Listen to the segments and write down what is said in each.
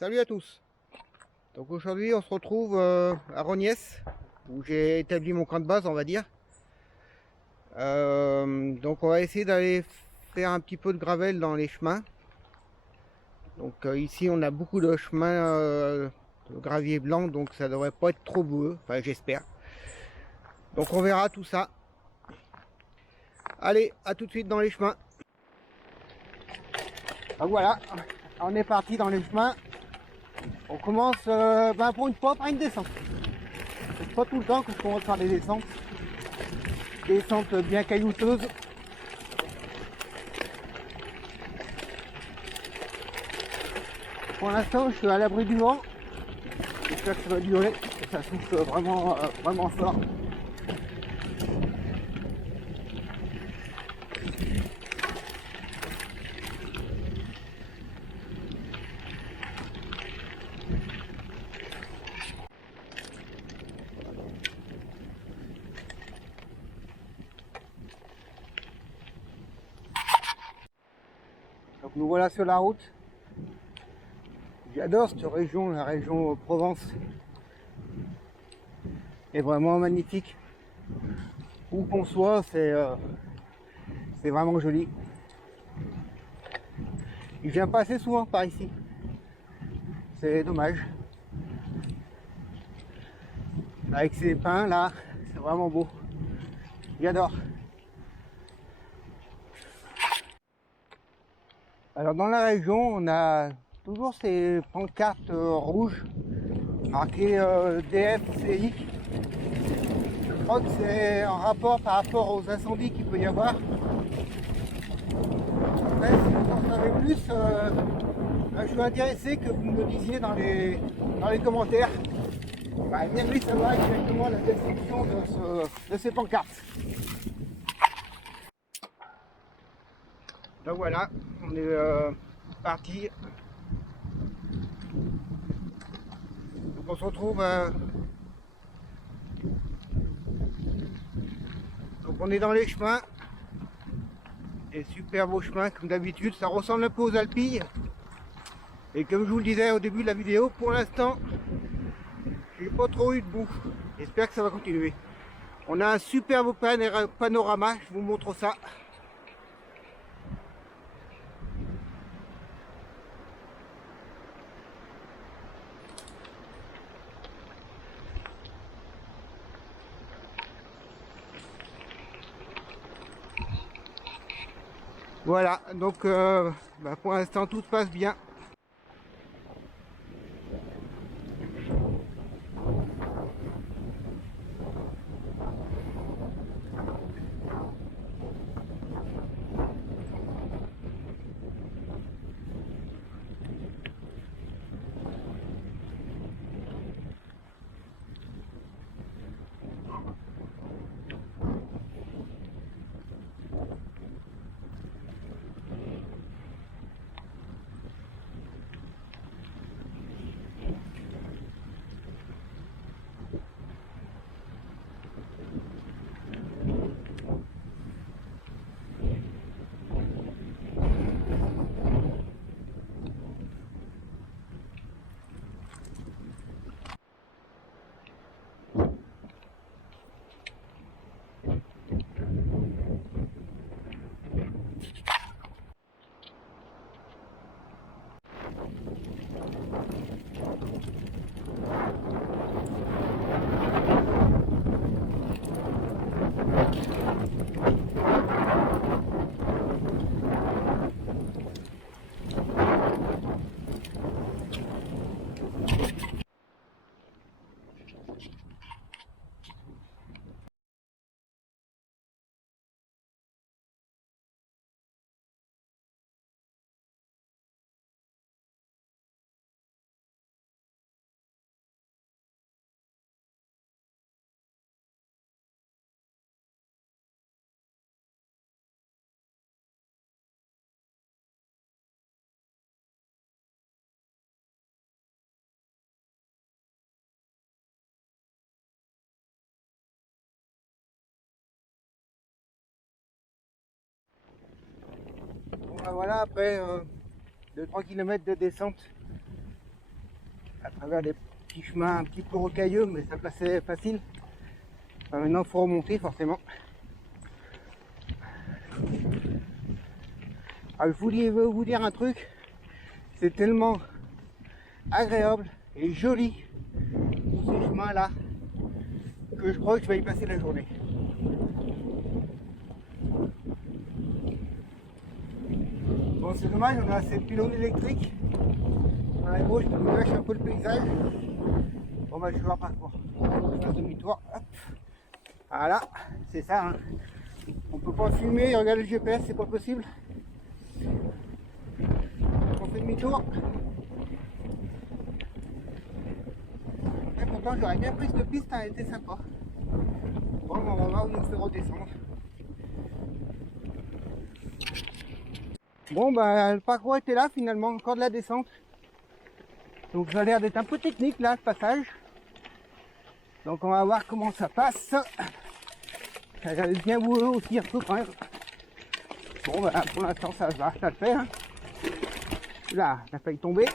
Salut à tous. Donc aujourd'hui on se retrouve à Rognès où j'ai établi mon camp de base, on va dire. Donc on va essayer d'aller faire un petit peu de gravel dans les chemins. Donc ici on a beaucoup de chemins de gravier blanc, donc ça devrait pas être trop boueux, enfin j'espère. Donc on verra tout ça. Allez, à tout de suite dans les chemins. Donc voilà, on est parti dans les chemins. On commence pour une fois par une descente. C'est pas tout le temps que je commence par des descentes. Descente bien caillouteuse. Pour l'instant, je suis à l'abri du vent. J'espère que ça va durer. Ça souffle vraiment fort. Donc nous voilà sur la route. J'adore cette région, la région Provence. Est vraiment magnifique. Où qu'on soit, c'est vraiment joli. Il vient pas assez souvent par ici. C'est dommage. Avec ces pins là, c'est vraiment beau. J'adore. Alors dans la région, on a toujours ces pancartes rouges marquées DFCI. Je crois que c'est en rapport par rapport aux incendies qu'il peut y avoir. Après, si vous en savez plus, je suis intéressé que vous me le disiez dans les commentaires. Bien lui savoir exactement la description de ces pancartes. Donc voilà, on est parti. Donc on se retrouve. Donc on est dans les chemins. Des super beaux chemins comme d'habitude. Ça ressemble un peu aux Alpilles. Et comme je vous le disais au début de la vidéo, pour l'instant, j'ai pas trop eu de boue. J'espère que ça va continuer. On a un superbe panorama, je vous montre ça. Voilà, donc pour l'instant tout se passe bien. Bon, voilà, après 2-3 km de descente, à travers des petits chemins un petit peu rocailleux, mais ça passait facile. Maintenant, il faut remonter forcément. Je voulais vous dire un truc, c'est tellement agréable et joli tous ces chemins là que je crois que je vais y passer la journée. Bon, c'est dommage, on a cette pylône électrique à la gauche qui nous gâche un peu le paysage. Bon, bah je vais voir parcours. Je fais demi-tour. Voilà, c'est ça. Hein. On peut pas filmer et regarder le GPS, c'est pas possible. On fait demi-tour. Et pourtant, j'aurais bien pris cette piste, elle était sympa. Bon, on va voir où nous fait redescendre. Bon, bah, le parcours était là finalement, encore de la descente. Donc, ça a l'air d'être un peu technique là, ce passage. Donc, on va voir comment ça passe. Ça a l'air d'être bien boueux aussi, un peu quand même. Bon, bah, pour l'instant, ça va, ça le fait. Hein. Là, ça a failli tomber.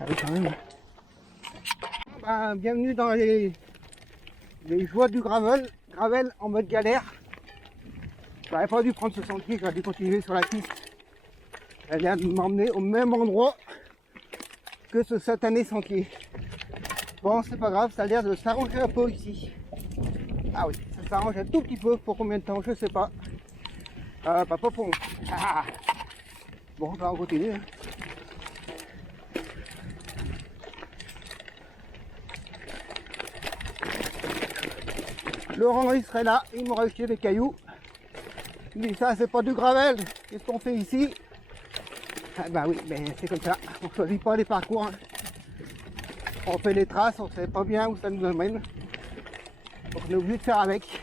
Ah oui, quand même. Bah, bienvenue dans les joies du gravel en mode galère. J'aurais pas dû prendre ce sentier, j'aurais dû continuer sur la piste. Elle vient de m'emmener au même endroit que ce satané sentier. Bon, c'est pas grave, ça a l'air de s'arranger un peu ici. Ah oui, ça s'arrange un tout petit peu. Pour combien de temps, je sais pas. Pas pour. Ah. Bon, on va en continuer. Hein. Laurent, il serait là, il m'aurait jeté des cailloux. Il dit ça, c'est pas du gravel. Qu'est-ce qu'on fait ici? Ah bah oui, mais c'est comme ça. On choisit pas les parcours. Hein. On fait les traces, on sait pas bien où ça nous amène. Donc on est obligé de faire avec.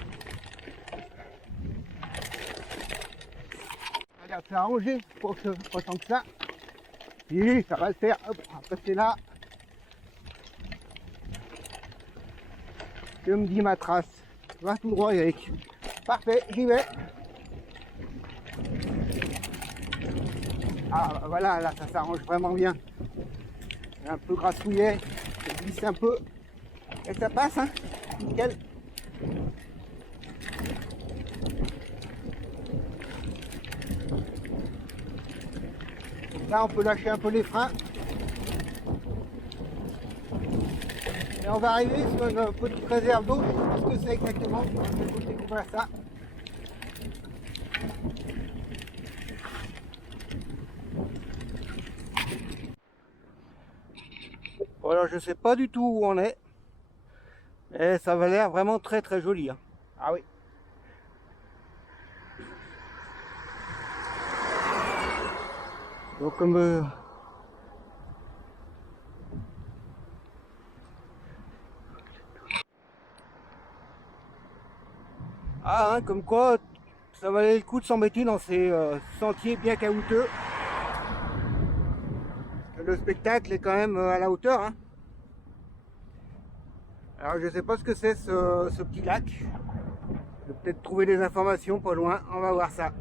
Regarde, c'est arrangé, pas tant que ça. Oui, ça va le faire. Hop, on va passer là. Que me dit ma trace? Va tout droit, Eric. Parfait, j'y vais. Ah, voilà, là, ça s'arrange vraiment bien. Un peu grassouillet, ça glisse un peu. Et ça passe, hein. Nickel. Là, on peut lâcher un peu les freins. Et on va arriver sur une petite réserve d'eau. Je sais pas ce que c'est exactement. Je vais vous découvrir ça. Bon, alors, je sais pas du tout où on est. Et ça va l'air vraiment très très joli. Hein. Ah oui. Donc comme hein, comme quoi ça valait le coup de s'embêter dans ces sentiers bien caouteux. Parce que le spectacle est quand même à la hauteur. Hein. Alors je sais pas ce que c'est ce petit lac. Je vais peut-être trouver des informations pas loin. On va voir ça.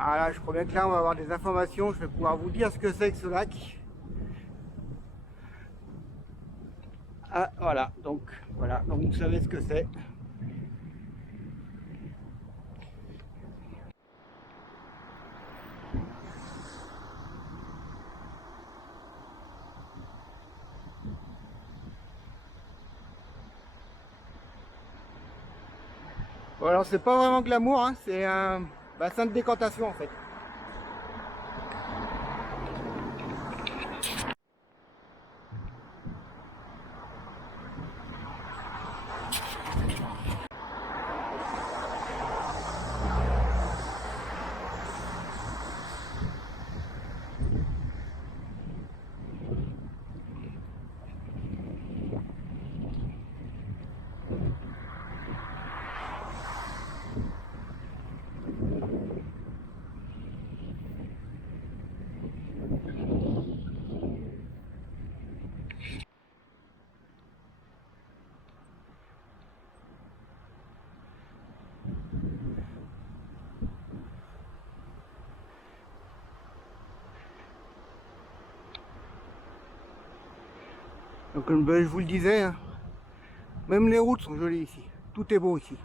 Ah là, je crois bien que là on va avoir des informations. Je vais pouvoir vous dire ce que c'est que ce lac. Ah voilà, donc vous savez ce que c'est. Bon, alors c'est pas vraiment glamour, hein, c'est un bassin de décantation en fait. Donc comme je vous le disais, hein, même les routes sont jolies ici. Tout est beau ici.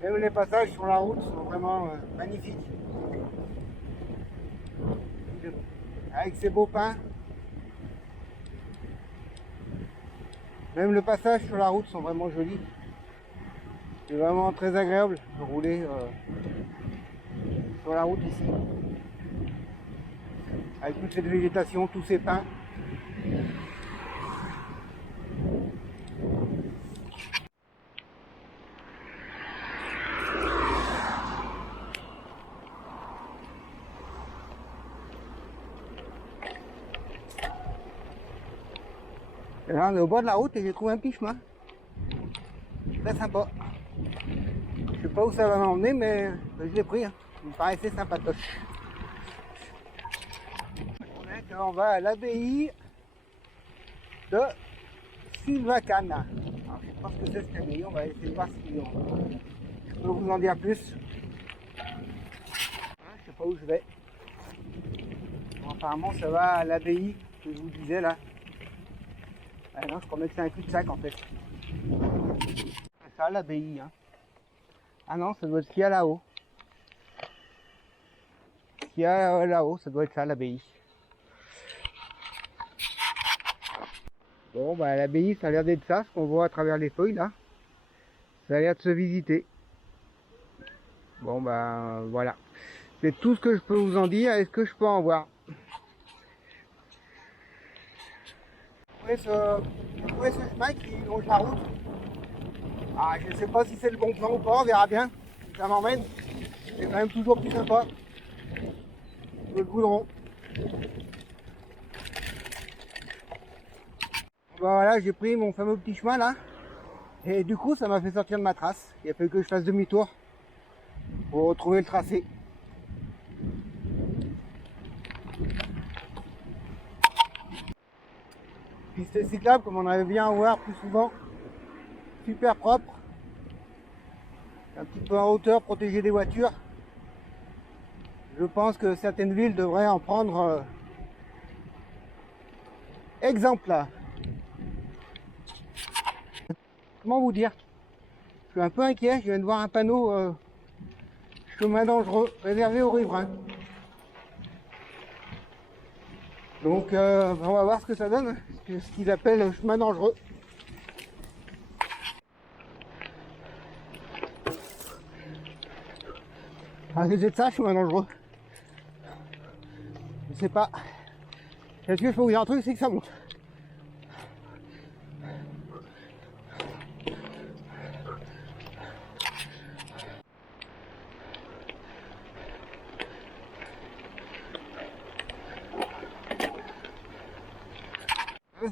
Même les passages sur la route sont vraiment magnifiques. Avec ces beaux pins. Même le passage sur la route sont vraiment jolis. C'est vraiment très agréable de rouler sur la route ici. Avec toute cette végétation, tous ces pins. Et là, on est au bord de la route et j'ai trouvé un petit chemin. Très sympa. Je sais pas où ça va m'emmener, mais je l'ai pris. Hein. Il me paraissait sympatoche. On va à l'abbaye de Silvacane. Alors, je sais pas ce que c'est cette abbaye, on va essayer de voir si je peux vous en dire plus. Je sais pas où je vais. Bon, apparemment ça va à l'abbaye que je vous disais là. Ah non, je crois que c'est un cul-de-sac en fait. C'est ça l'abbaye. Hein. Ah non, ça doit être ce qu'il y a là-haut. Ce qu'il y a là-haut, ça doit être ça l'abbaye. Bon, bah l'abbaye, ça a l'air d'être ça, ce qu'on voit à travers les feuilles là. Ça a l'air de se visiter. Bon, bah voilà. C'est tout ce que je peux vous en dire. Est-ce que je peux en voir? J'ai trouvé ce chemin qui longe la route. Ah, je sais pas si c'est le bon plan ou pas, on verra bien. Si ça m'emmène. C'est quand même toujours plus sympa. Le goudron. Voilà, j'ai pris mon fameux petit chemin là. Et du coup, ça m'a fait sortir de ma trace. Il a fallu que je fasse demi-tour pour retrouver le tracé. Piste cyclable, comme on avait bien à voir plus souvent. Super propre. Un petit peu en hauteur, protéger des voitures. Je pense que certaines villes devraient en prendre exemple là. Comment vous dire? Je suis un peu inquiet, je viens de voir un panneau chemin dangereux réservé aux riverains. Donc on va voir ce que ça donne, ce qu'ils appellent chemin dangereux. Ah, c'est ça, chemin dangereux. Je sais pas. Est-ce que je peux vous dire un truc, c'est que ça monte.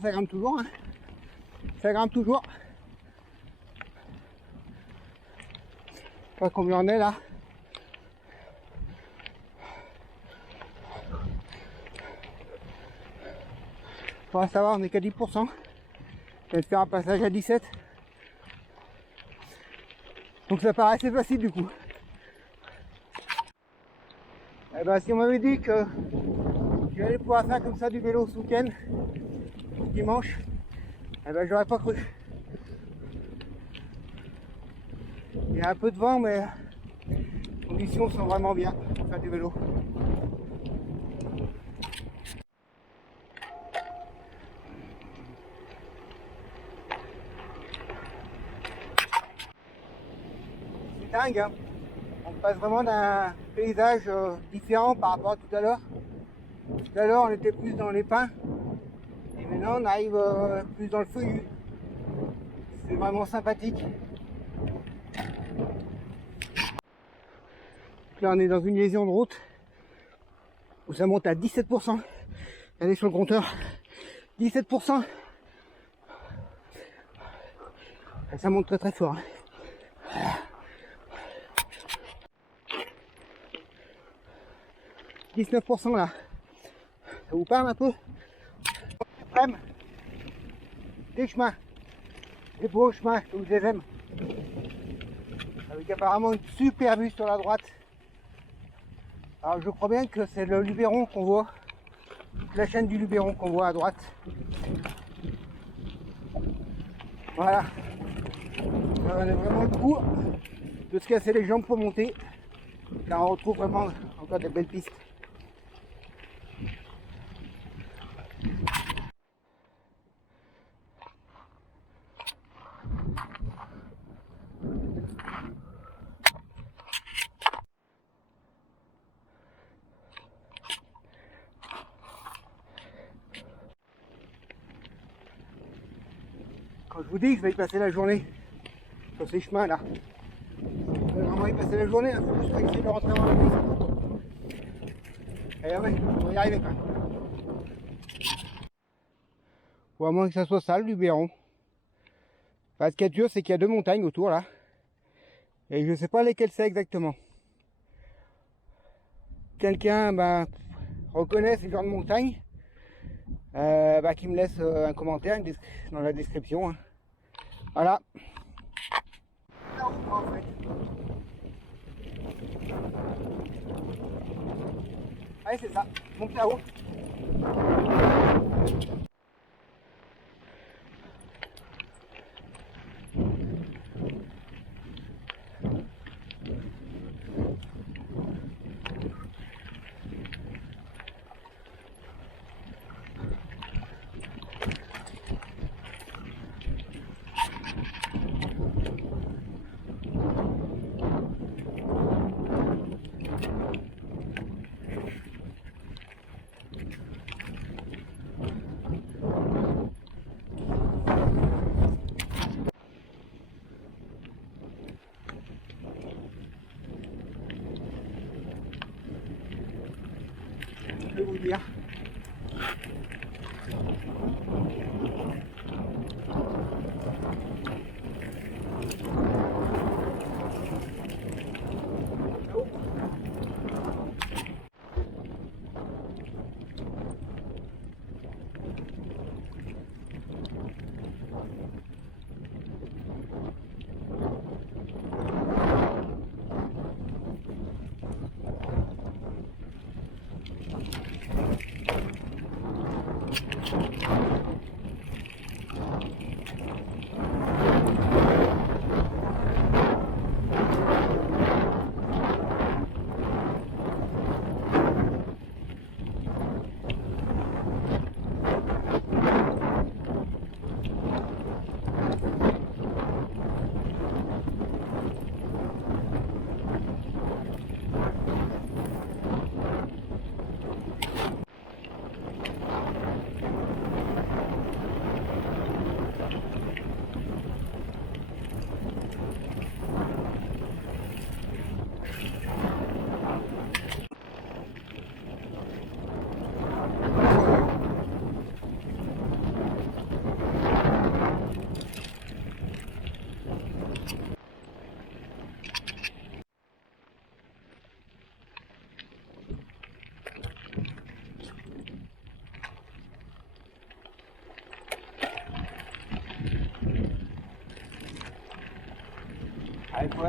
Ça grimpe toujours, hein. Ça grimpe toujours. Je sais pas combien on est là. On va savoir, on est qu'à 10%. Je vais faire un passage à 17. Donc ça paraît assez facile du coup. Et ben, si on m'avait dit que j'allais pouvoir faire comme ça du vélo ce week-end, dimanche, et ben j'aurais pas cru. Il y a un peu de vent, mais les conditions sont vraiment bien pour faire du vélo. dingue, hein. On passe vraiment d'un paysage différent par rapport à tout à l'heure. Tout à l'heure on était plus dans les pins et maintenant on arrive plus dans le feuillu. C'est vraiment sympathique. Là on est dans une liaison de route où ça monte à 17%. Regardez sur le compteur, 17%. Et ça monte très très fort. 19% là. Ça vous parle un peu? Des chemins, des beaux chemins, je vous les aime. Avec apparemment une super vue sur la droite. Alors je crois bien que c'est le Luberon qu'on voit, la chaîne du Luberon qu'on voit à droite. Voilà. On est vraiment le coup de se casser les jambes pour monter. Car on retrouve vraiment encore des belles pistes. Quand je vous dis que je vais y passer la journée sur ces chemins là, je vais vraiment y passer la journée, il faut juste essayer de rentrer dans la piste. Et ouais, on va y arriver quand même. Ou à moins que ça soit ça le Luberon. Enfin, ce qui est dur, c'est qu'il y a deux montagnes autour là. Et je ne sais pas lesquelles c'est exactement. Quelqu'un reconnaît ce genre de montagne, qui me laisse un commentaire dans la description. Hein. Voilà. Là où, en fait. Allez, c'est ça. Monte là-haut. Je vais vous dire.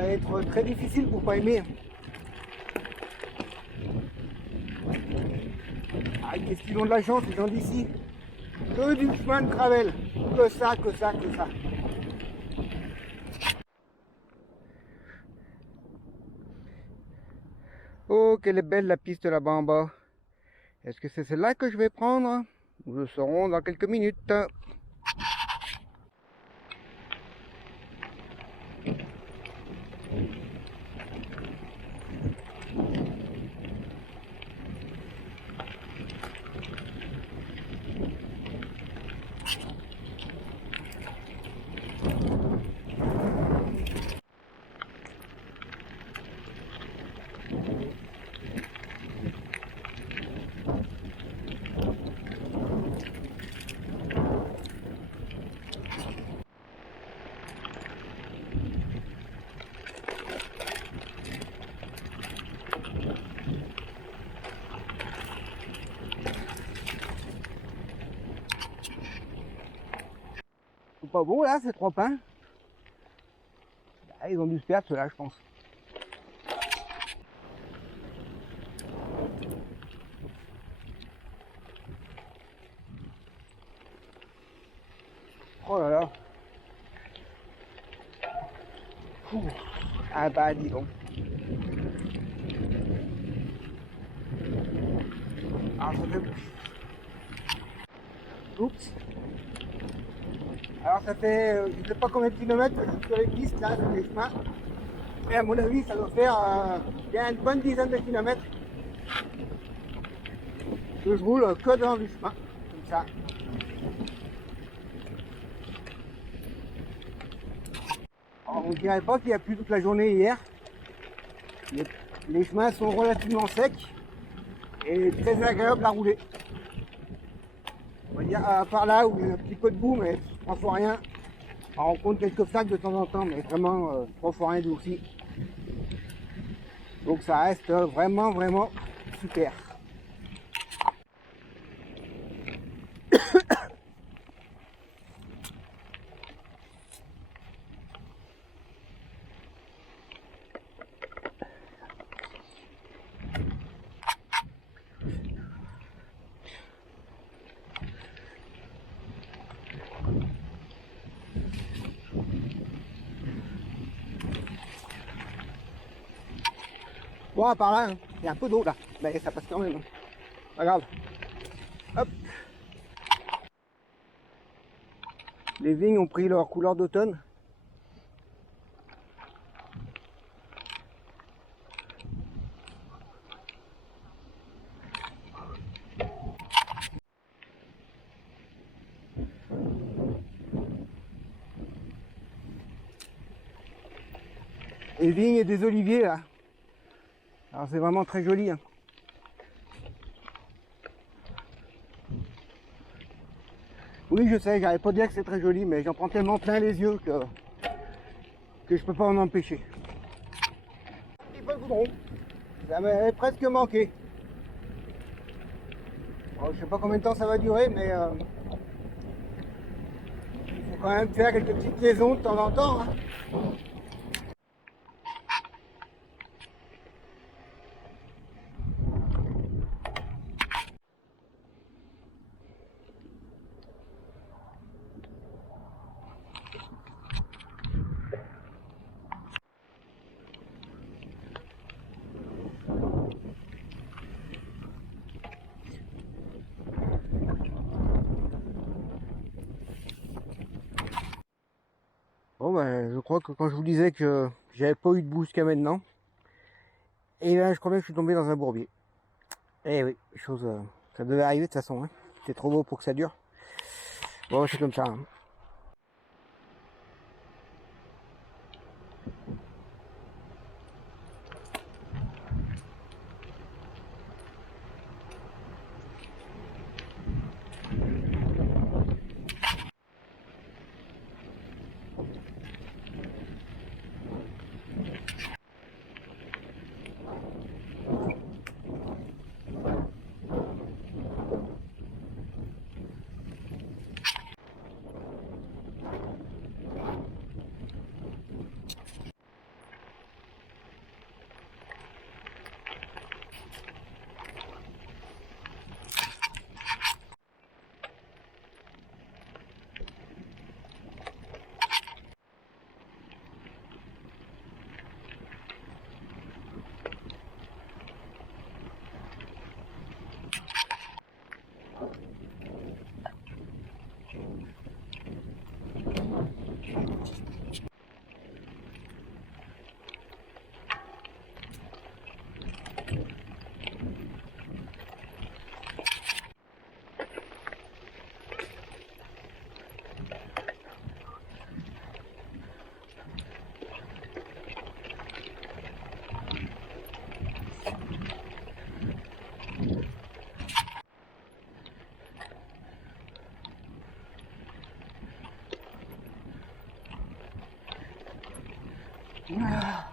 Il faut être très difficile pour pas aimer. Ah, qu'est-ce qu'ils ont de la chance, les gens d'ici. Que du chemin de gravel. Que ça, que ça, que ça. Oh, quelle est belle la piste là-bas en bas. Est-ce que c'est celle-là que je vais prendre? Nous le saurons dans quelques minutes. pas bon là, ces 3 pins. Ah, ils ont dû se perdre ceux-là, je pense. Oh là là. Ouh. Ah bah dis donc. Alors ça fait... Oups. Alors ça fait, je ne sais pas combien de kilomètres que je suis sur les pistes là, sur les chemins. Mais à mon avis, ça doit faire bien une bonne dizaine de kilomètres que je roule que dans le chemin, comme ça. Alors, on ne dirait pas qu'il y a plu toute la journée hier. Les chemins sont relativement secs et très agréables à rouler. On va dire à part là où il y a un petit peu de boue, mais 3 fois rien. Alors, on compte quelques flaques de temps en temps, mais vraiment 3 fois rien aussi. Donc ça reste vraiment super. Bon, par là, hein, il y a un peu d'eau là, mais ça passe quand même. Pas grave. Hop. Les vignes ont pris leur couleur d'automne. Des vignes et des oliviers là. Alors c'est vraiment très joli. Hein. Oui, je sais, j'arrête pas de dire que c'est très joli, mais j'en prends tellement plein les yeux que je peux pas en empêcher. Un petit peu le goudron, ça m'avait presque manqué. Bon, je sais pas combien de temps ça va durer, mais il faut quand même faire quelques petites liaisons de temps en temps. Hein. Bon ben, je crois que quand je vous disais que j'avais pas eu de boue jusqu'à maintenant, et bien je crois bien que je suis tombé dans un bourbier. Eh oui, chose, ça devait arriver de toute façon, hein. C'est trop beau pour que ça dure. Bon, c'est comme ça. Hein. Ah.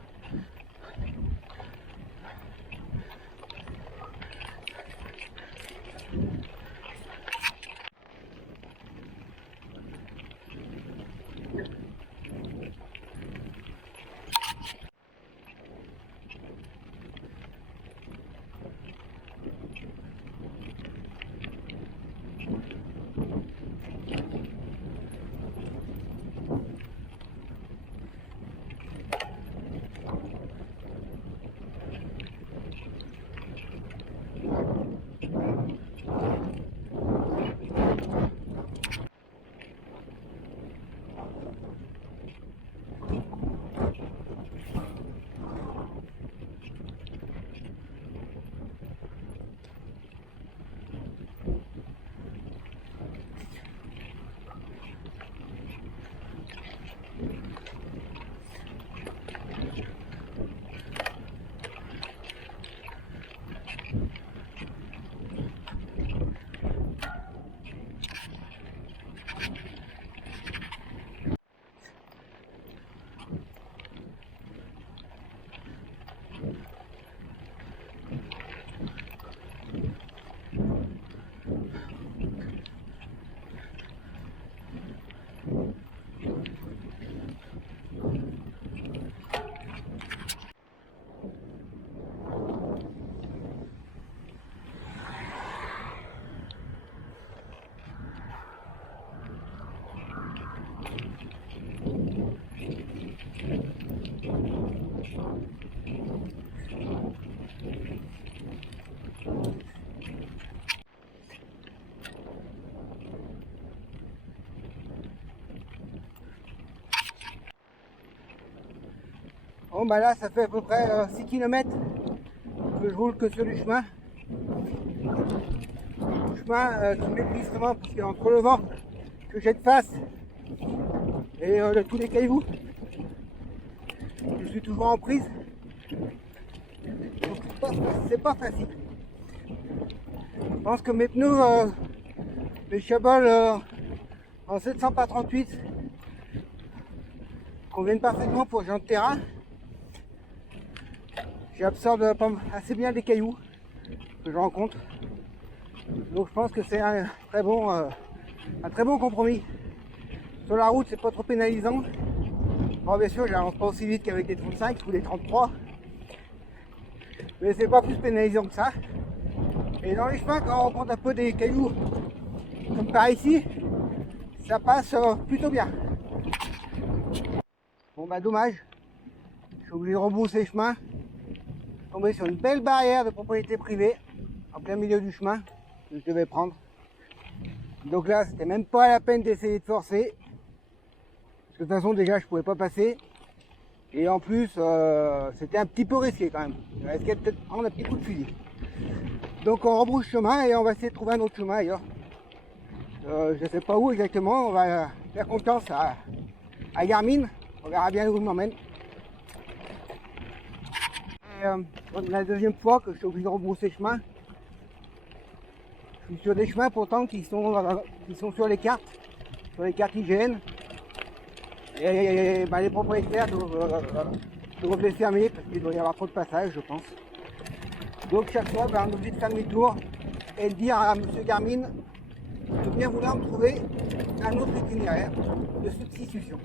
Bon bah là ça fait à peu près 6 km que je roule que sur du chemin. Du chemin qui m'épuise vraiment parce qu'entre le vent que j'ai de face et tous les cailloux, je suis toujours en prise. Donc c'est pas facile. Je pense que mes pneus, mes Chabol en 700 par 38 conviennent parfaitement pour ce genre de terrain. J'absorbe assez bien les cailloux que je rencontre. Donc je pense que c'est un très bon compromis. Sur la route, c'est pas trop pénalisant. Bon, bien sûr, j'avance pas aussi vite qu'avec des 35 ou des 33. Mais c'est pas plus pénalisant que ça. Et dans les chemins, quand on rencontre un peu des cailloux, comme par ici, ça passe plutôt bien. Bon bah dommage, je suis obligé de rebrousser le chemin. Tombé sur une belle barrière de propriété privée en plein milieu du chemin que je devais prendre. Donc là, c'était même pas la peine d'essayer de forcer. Parce que de toute façon, déjà, je pouvais pas passer. Et en plus, c'était un petit peu risqué quand même. Je risquais peut-être de prendre un petit coup de fusil. Donc on rebrousse chemin et on va essayer de trouver un autre chemin ailleurs. Je sais pas où exactement. On va faire confiance à Garmin. On verra bien où il m'emmène. La deuxième fois que je suis obligé de rebrousser chemin, je suis sur des chemins pourtant qui sont sur les cartes IGN. Et les propriétaires doivent les fermer parce qu'il doit y avoir trop de passages, je pense. Donc chaque fois, on est obligé de faire demi-tour et de dire à monsieur Garmin de bien vouloir me trouver un autre itinéraire de substitution.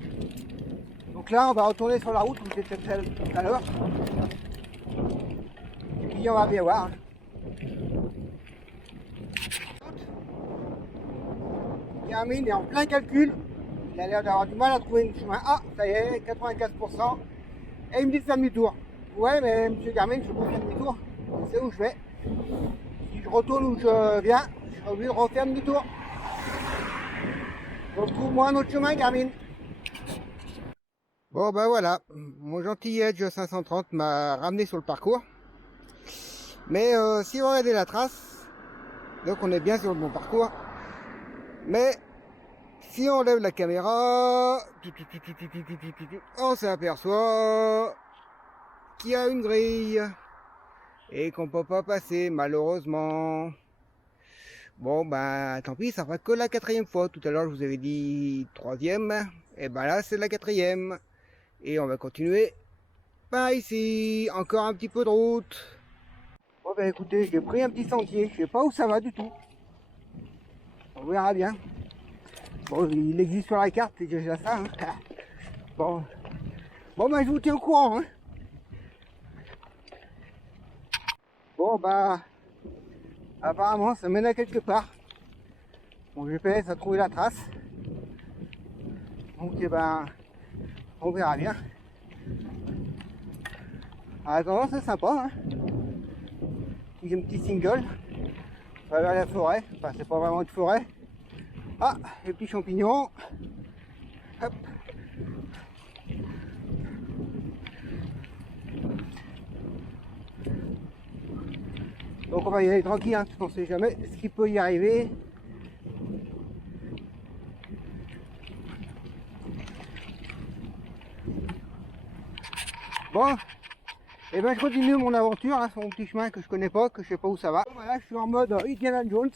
Donc là, on va retourner sur la route où j'étais tout à l'heure. Et puis on va bien voir. Garmin est en plein calcul. Il a l'air d'avoir du mal à trouver une chemin. Ah, ça y est, 95%. Et il me dit de faire demi-tour. Ouais, mais monsieur Garmin, je peux faire demi-tour. Je sais où je vais. Si je retourne où je viens, je serai obligé de refaire demi-tour. Donc trouve-moi un autre chemin, Garmin. Bon, ben voilà. Mon gentil Edge 530 m'a ramené sur le parcours. Mais si on regardait la trace, donc on est bien sur le bon parcours. Mais si on lève la caméra, on s'aperçoit qu'il y a une grille et qu'on peut pas passer malheureusement. Bon ben tant pis, ça fera que la 4e fois. Tout à l'heure je vous avais dit 3e, et ben là c'est la 4e. Et on va continuer par ici, encore un petit peu de route. Bon ben écoutez, j'ai pris un petit sentier, je sais pas où ça va du tout. On verra bien. Bon, il existe sur la carte, c'est déjà ça. Hein. Bon ben je vous tiens au courant. Hein. Bon bah apparemment ça mène à quelque part. Mon GPS a trouvé la trace. Donc eh ben on verra bien. En attendant c'est sympa. Hein. J'ai un petit single à travers la forêt. Enfin c'est pas vraiment une forêt. Ah, les petits champignons. Hop. Donc on va y aller tranquille, hein, on ne sait jamais ce qui peut y arriver. Bon, et ben je continue mon aventure hein, sur mon petit chemin que je connais pas, que je sais pas où ça va. Voilà, je suis en mode Indiana Jones,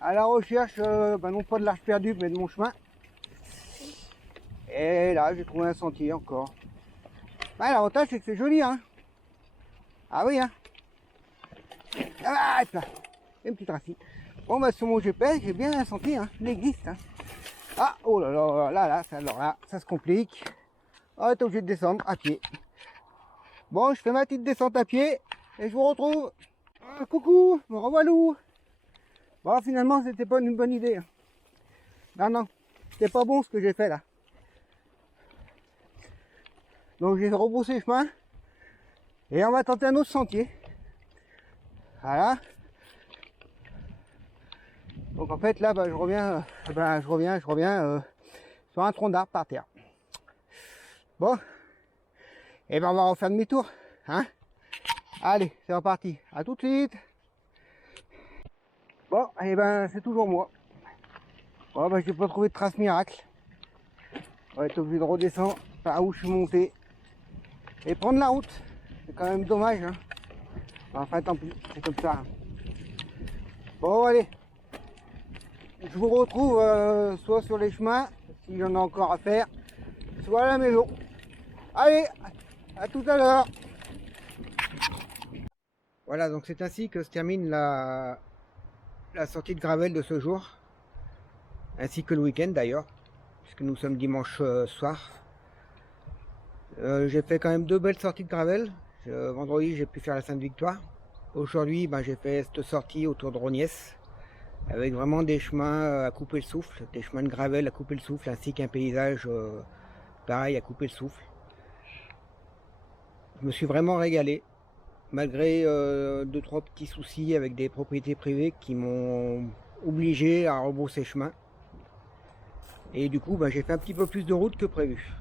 à la recherche non pas de l'arche perdue mais de mon chemin. Et là j'ai trouvé un sentier encore. Ah, l'avantage c'est que c'est joli hein. Ah oui hein. Ah, là, une petite racine. Bon bah sur mon GPS j'ai bien un sentier, hein. Il existe. Hein. Ah oh là là, alors là, ça se complique. Ah, t'es obligé de descendre à pied. Bon, je fais ma petite descente à pied et je vous retrouve. Ah, coucou, me revoilà. Bon, finalement, c'était pas une bonne idée. Non, c'était pas bon ce que j'ai fait là. Donc j'ai rebroussé chemin. Et on va tenter un autre sentier. Voilà. Donc en fait là je reviens sur un tronc d'arbre par terre. Bon. Et ben on va refaire demi-tour. Hein. Allez, c'est reparti. À tout de suite. Bon, et ben c'est toujours moi. Bon ben j'ai pas trouvé de trace miracle. On va être obligé de redescendre par où je suis monté. Et prendre la route. C'est quand même dommage. Hein. Enfin tant pis, c'est comme ça. Bon allez. Je vous retrouve soit sur les chemins, si j'en ai encore à faire, soit à la maison. Allez, à tout à l'heure. Voilà, donc c'est ainsi que se termine la sortie de gravel de ce jour, ainsi que le week-end d'ailleurs, puisque nous sommes dimanche soir. J'ai fait quand même 2 belles sorties de gravel. Vendredi, j'ai pu faire la Sainte-Victoire. Aujourd'hui, j'ai fait cette sortie autour de Rognès, avec vraiment des chemins à couper le souffle, des chemins de gravel à couper le souffle, ainsi qu'un paysage pareil à couper le souffle. Je me suis vraiment régalé, malgré 2-3 petits soucis avec des propriétés privées qui m'ont obligé à rebrousser chemin. Et du coup, j'ai fait un petit peu plus de route que prévu.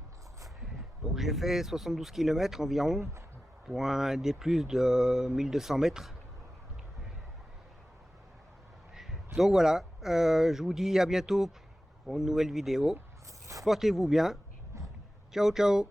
Donc j'ai fait 72 km environ, pour un D+ de 1200 mètres. Donc voilà, je vous dis à bientôt pour une nouvelle vidéo. Portez-vous bien. Ciao, ciao.